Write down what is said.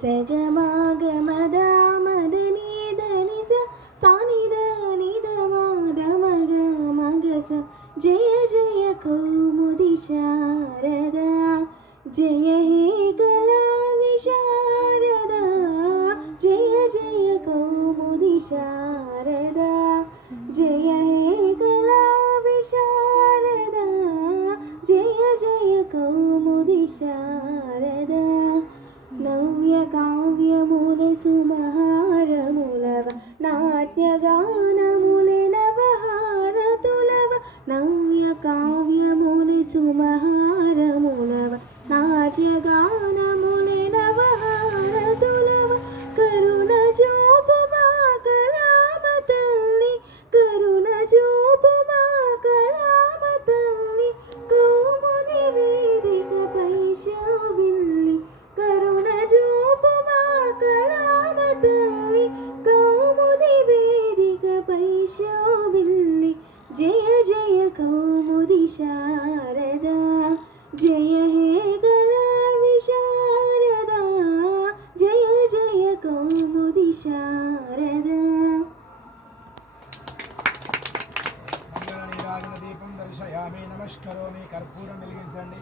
సగమాగమదామదనిదనిస సానిదనిదమాదమగమగస జయ జయ కౌముది శారదా జయ హే కళా విశారదా జయ జయ కౌముది శారదా జయ హే కళా విశారదా జయ జయ కౌముది శారదా నవ్య కావ్యముల సుమహారములవ నాట్యగానములె నవహారతులవ నవ్య కావ్యముల సుమహారములవ నాట్యగానములె నవహారతులవ కరుణ చూపుమా కళామ తల్లి కరుణ చూపుమా కళామ తల్లి కౌముది వేదిక పైశావిల్లి కరుణ చూపుమా కళామ తల్లి కౌముది వేదిక పైశావిల్లి జయ జయ కౌముది శారదా జయ హే కళా విశారదా జయ జయ కౌముది శారదా. దీపం దర్శయామి నమస్కరోమి కర్పూరం వెలిగించండి.